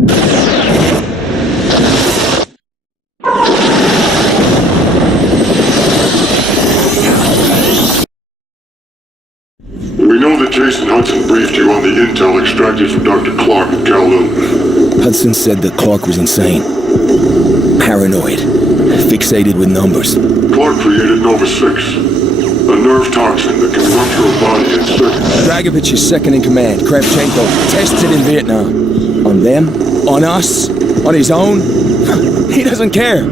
We know that Jason Hudson briefed you on the intel extracted from Dr. Clark at Kowloon. Hudson said that Clark was insane. Paranoid. Fixated with numbers. Clark created Nova 6, a nerve toxin that can rupture a body in seconds. Dragovich is second in command. Kravchenko tests it in Vietnam. On them? On us? On his own? He doesn't care.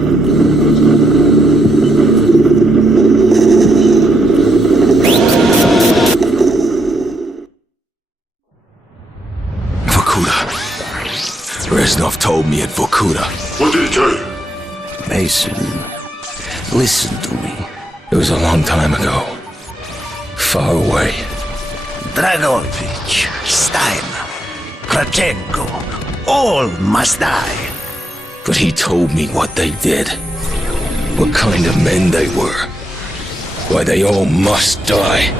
Reznov told me at Vorkuta. What did he tell you? Mason, listen to me. It was a long time ago. Far away. Dragovich, Steiner, Kravchenko, all must die. But he told me what they did. What kind of men they were. Why they all must die.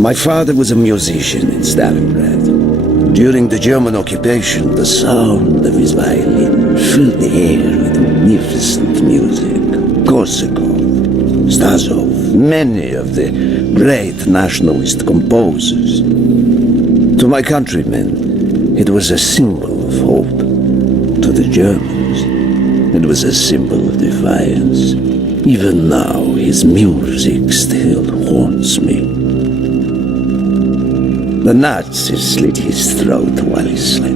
My father was a musician in Stalingrad. During the German occupation, the sound of his violin filled the air with magnificent music. Korsakov, Stasov, many of the great nationalist composers. To my countrymen, it was a symbol of hope. To the Germans, it was a symbol of defiance. Even now, his music still haunts me. The Nazis slit his throat while he slept.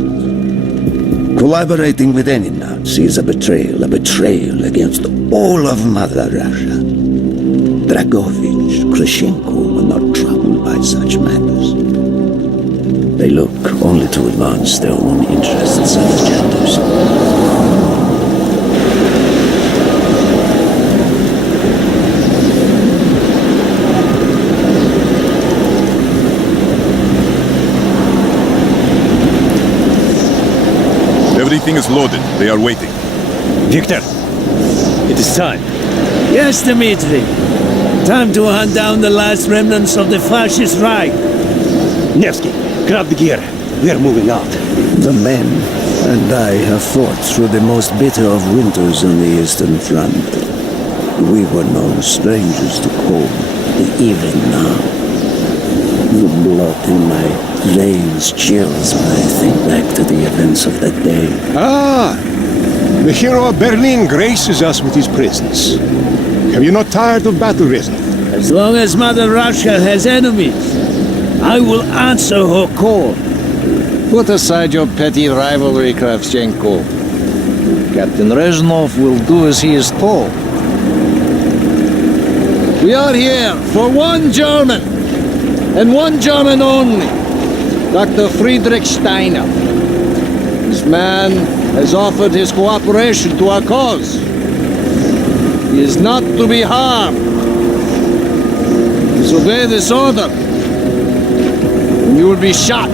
Collaborating with any Nazi is a betrayal against all of Mother Russia. Dragovich, Kravchenko were not troubled by such matters. They look only to advance their own interests and agendas. Everything is loaded. They are waiting. Victor, it is time. Yes, Dmitri. Time to hunt down the last remnants of the fascist Reich. Nevsky, grab the gear. We are moving out. The men and I have fought through the most bitter of winters on the Eastern Front. We were no strangers to cold, even now. The blood in my veins chills when I think back to the events of that day. Ah! The hero of Berlin graces us with his presence. Have you not tired of battle, Reznov? As long as Mother Russia has enemies, I will answer her call. Put aside your petty rivalry, Kravchenko. Captain Reznov will do as he is told. We are here for one German, and one German only, Dr. Friedrich Steiner. This man has offered his cooperation to our cause. He is not to be harmed. Disobey this order, and you will be shot.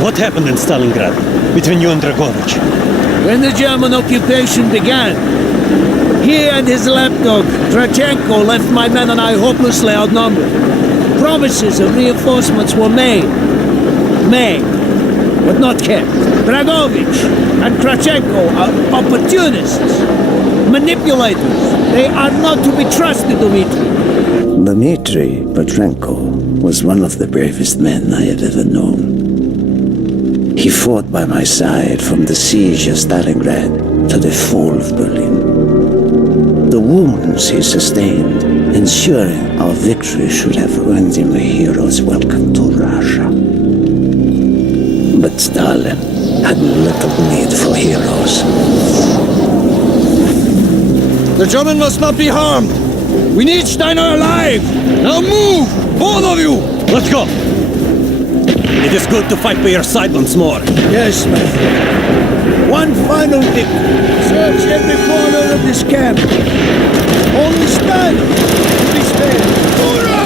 What happened in Stalingrad between you and Dragovich? When the German occupation began, he and his lapdog, Kravchenko, left my men and I hopelessly outnumbered. Promises of reinforcements were made, but not kept. Dragovich and Kravchenko are opportunists, manipulators. They are not to be trusted, Dmitri. Dmitri Petrenko was one of the bravest men I have ever known. He fought by my side from the siege of Stalingrad to the fall of Berlin. The wounds he sustained, ensuring our victory, should have earned him a hero's welcome to Russia. But Stalin had little need for heroes. The German must not be harmed. We need Steiner alive! Now move! Both of you! Let's go! It is good to fight by your side once more. Yes, my friend. One final victory. Search every corner of this camp. Only stand. Be spared. Hurrah!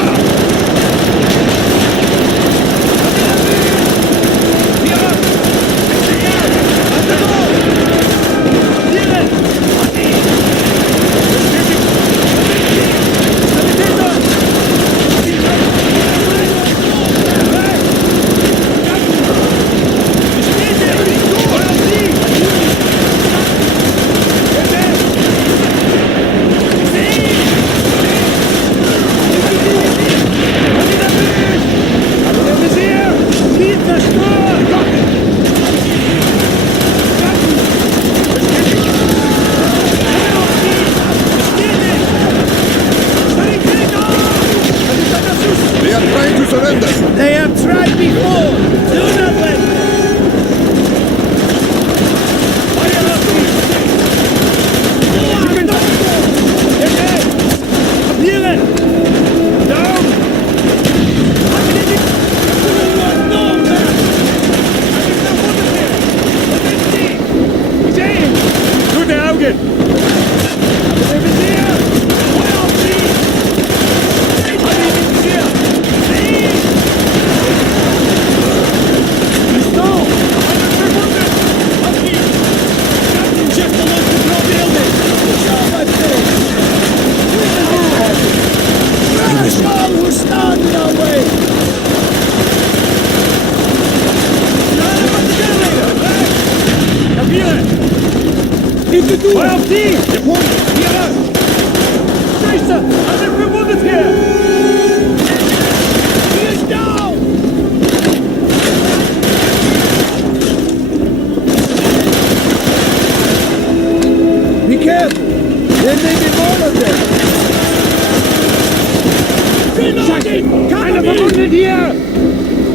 They have tried before. Do not let them.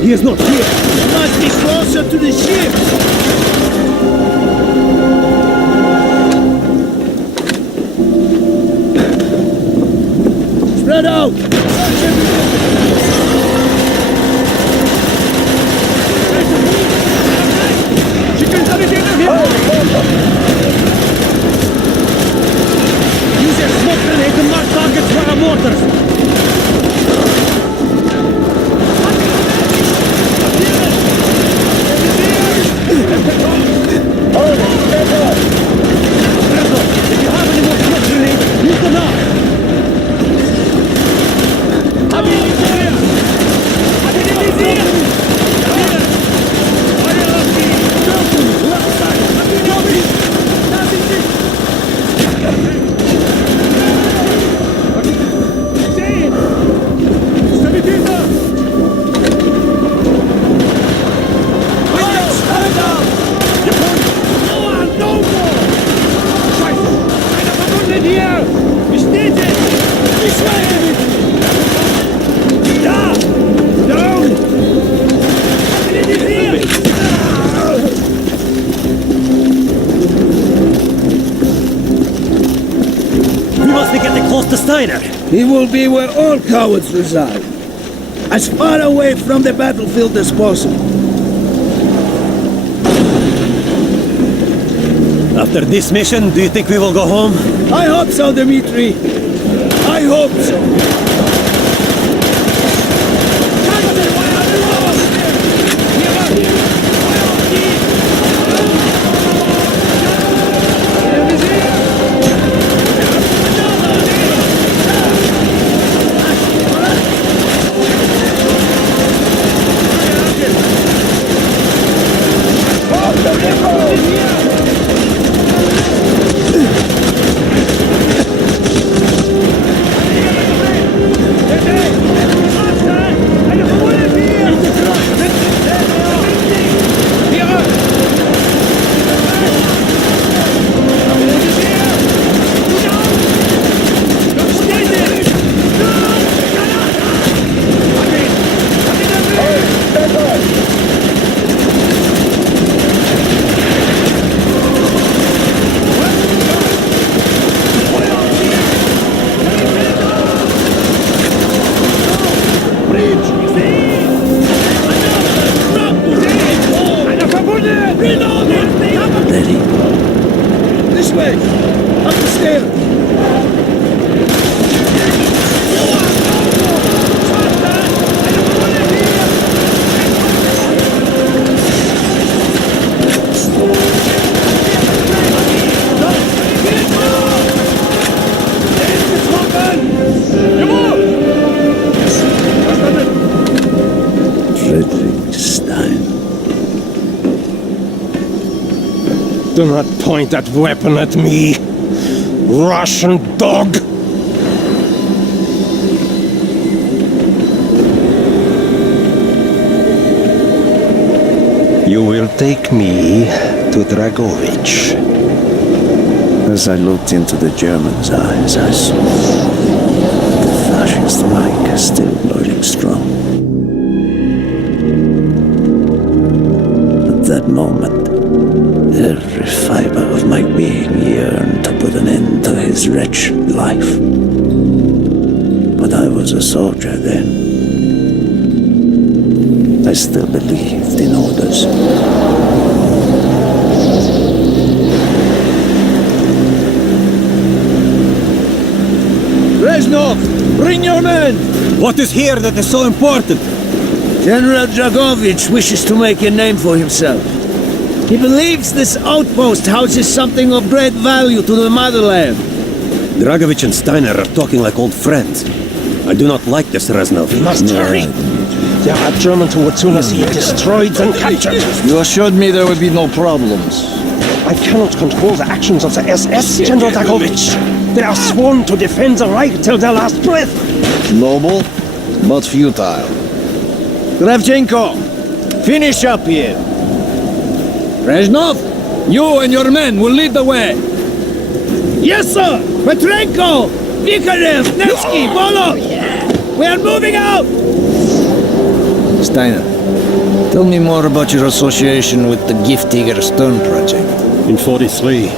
He is not here. You must be closer to the ship. Spread out. Search Use your smoke grenade to mark targets for our mortars. He will be where all cowards reside, as far away from the battlefield as possible. After this mission, do you think we will go home? I hope so, Dmitri. I hope so. Do not point that weapon at me, Russian dog! You will take me to Dragovich. As I looked into the German's eyes, I saw the fascist Reich still burning strong. At that moment, every fiber of my being yearned to put an end to his wretched life. But I was a soldier then. I still believed in orders. Reznov, bring your men! What is here that is so important? General Dragovich wishes to make a name for himself. He believes this outpost houses something of great value to the motherland. Dragovich and Steiner are talking like old friends. I do not like this, Reznov. We must hurry. There are Germans who would sooner see it destroyed than captured. You assured me there would be no problems. I cannot control the actions of the SS, General Dragovich. They are sworn to defend the Reich till their last breath. Noble, but futile. Kravchenko, finish up here. Reznov, you and your men will lead the way. Yes, sir! Petrenko! Vikharev! Nevsky! Volov! We are moving out! Steiner, tell me more about your association with the Giftiger Stern project. In 43,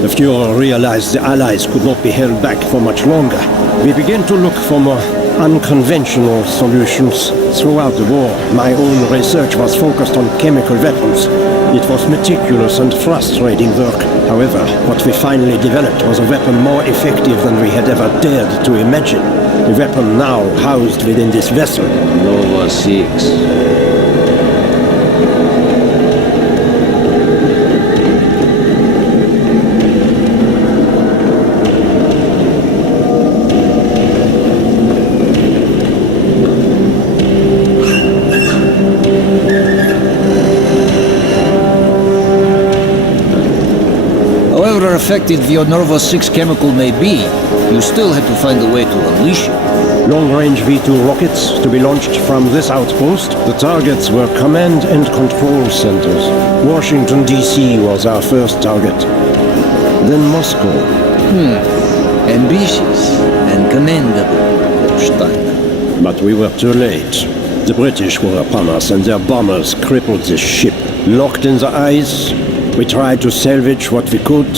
the Fuhrer realized the Allies could not be held back for much longer. We began to look for more unconventional solutions. Throughout the war, my own research was focused on chemical weapons. It was meticulous and frustrating work. However, what we finally developed was a weapon more effective than we had ever dared to imagine. A weapon now housed within this vessel. Nova 6. However effective the Nova 6 chemical may be, you still had to find a way to unleash it. Long-range V2 rockets to be launched from this outpost. The targets were command and control centers. Washington, D.C. was our first target. Then Moscow. Ambitious and commendable, Steiner. But we were too late. The British were upon us and their bombers crippled the ship. Locked in the ice, we tried to salvage what we could,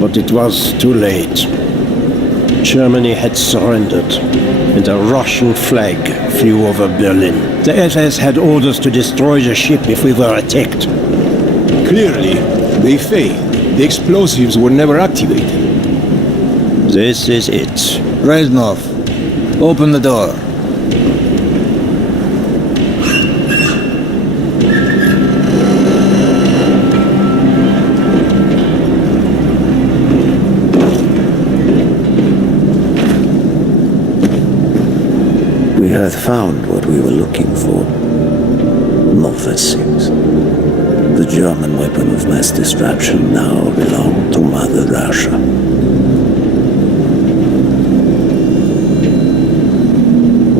but it was too late. Germany had surrendered, and a Russian flag flew over Berlin. The SS had orders to destroy the ship if we were attacked. Clearly, they failed. The explosives were never activated. This is it. Reznov, open the door. We had found what we were looking for. Nova 6. The German weapon of mass destruction now belonged to Mother Russia.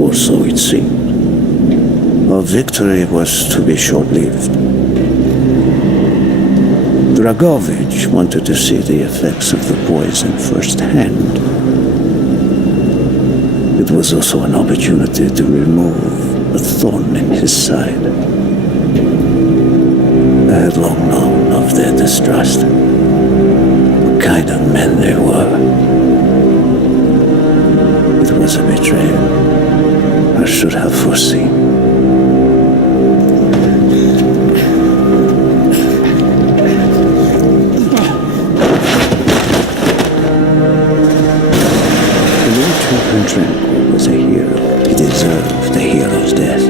Or so it seemed. Our victory was to be short-lived. Dragovich wanted to see the effects of the poison firsthand. It was also an opportunity to remove a thorn in his side. I had long known of their distrust, what kind of men they were. It was a betrayal I should have foreseen. Treyarch was a hero. He deserved a hero's death.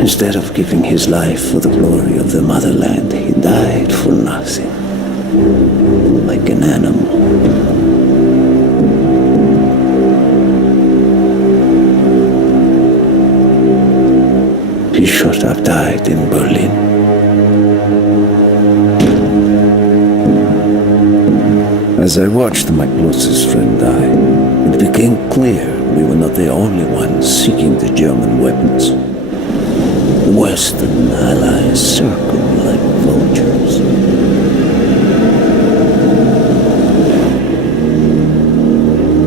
Instead of giving his life for the glory of the motherland, he died for nothing. Like an animal. He should have died in Berlin. As I watched my closest friend die, it became clear we were not the only ones seeking the German weapons. The Western allies circled like vultures.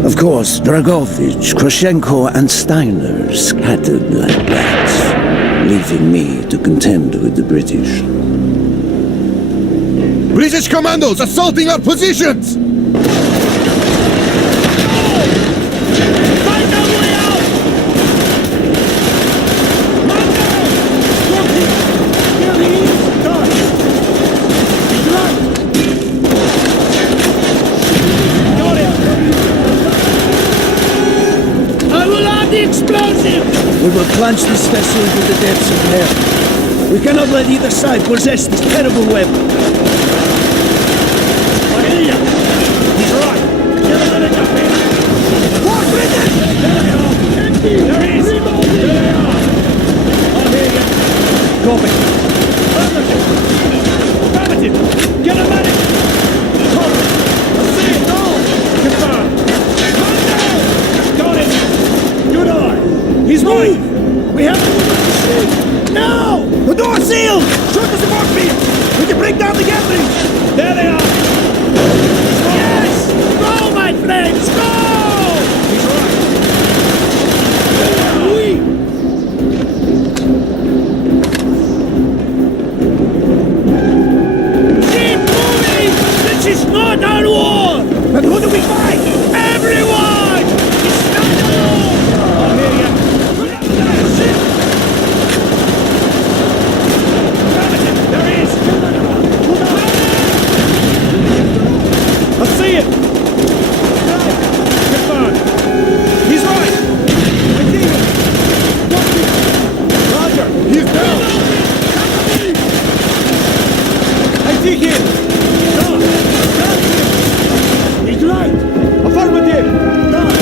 Of course, Dragovich, Krashenko, and Steiner scattered like rats, leaving me to contend with the British. British commandos assaulting our positions! We will plunge this vessel into the depths of hell. We cannot let either side possess this terrible weapon. I hear you. He's right. Get him out of here. What, Britain? There they are. Empty. There he is. There they are. I hear you. Copy. Affirmative. Affirmative. Get him out of here. Copy. I see it. No. Confirm. Come down. Got it. Good eye. He's right! We have to move the ship! Now! The door's sealed! Short the support field! We can break down the gatherings! There they are! Yes! Go, my friends! Go! He's right! Oui! Keep moving! This is not our war! But who do we fight? Everyone! It's not alone! I hear ya! There he is! I see it! Confirmed. He's right! I see him! Watch it! Roger! He's down! I see him! Down! Down! He's right! Affirmative! Down!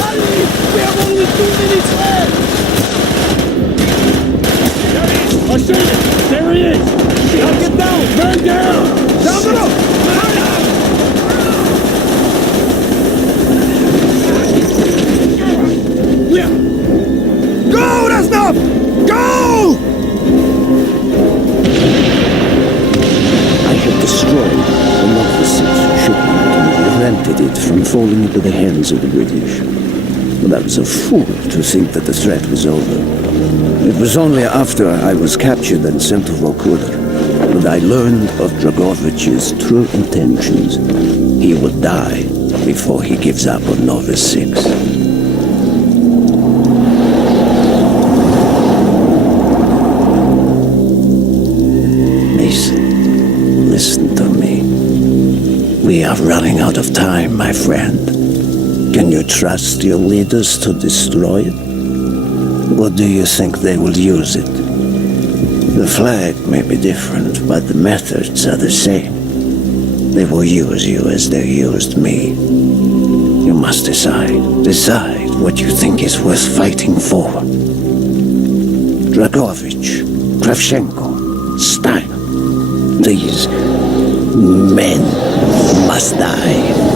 Hurry! We have only 2 minutes left! I see it! There he is! Now get down! Man down! Down the rope! Man down! Yeah! Go, Reznov! Go! I had destroyed the Novossich shipment and prevented it from falling into the hands of the British. But I was a fool to think that the threat was over. It was only after I was captured and sent to Vorkuta that I learned of Dragovich's true intentions. He will die before he gives up on Nova 6. Mason, listen to me. We are running out of time, my friend. Can you trust your leaders to destroy it? Or do you think they will use it? The flag may be different, but the methods are the same. They will use you as they used me. You must decide. Decide what you think is worth fighting for. Dragovich, Kravchenko, Stein. These men must die.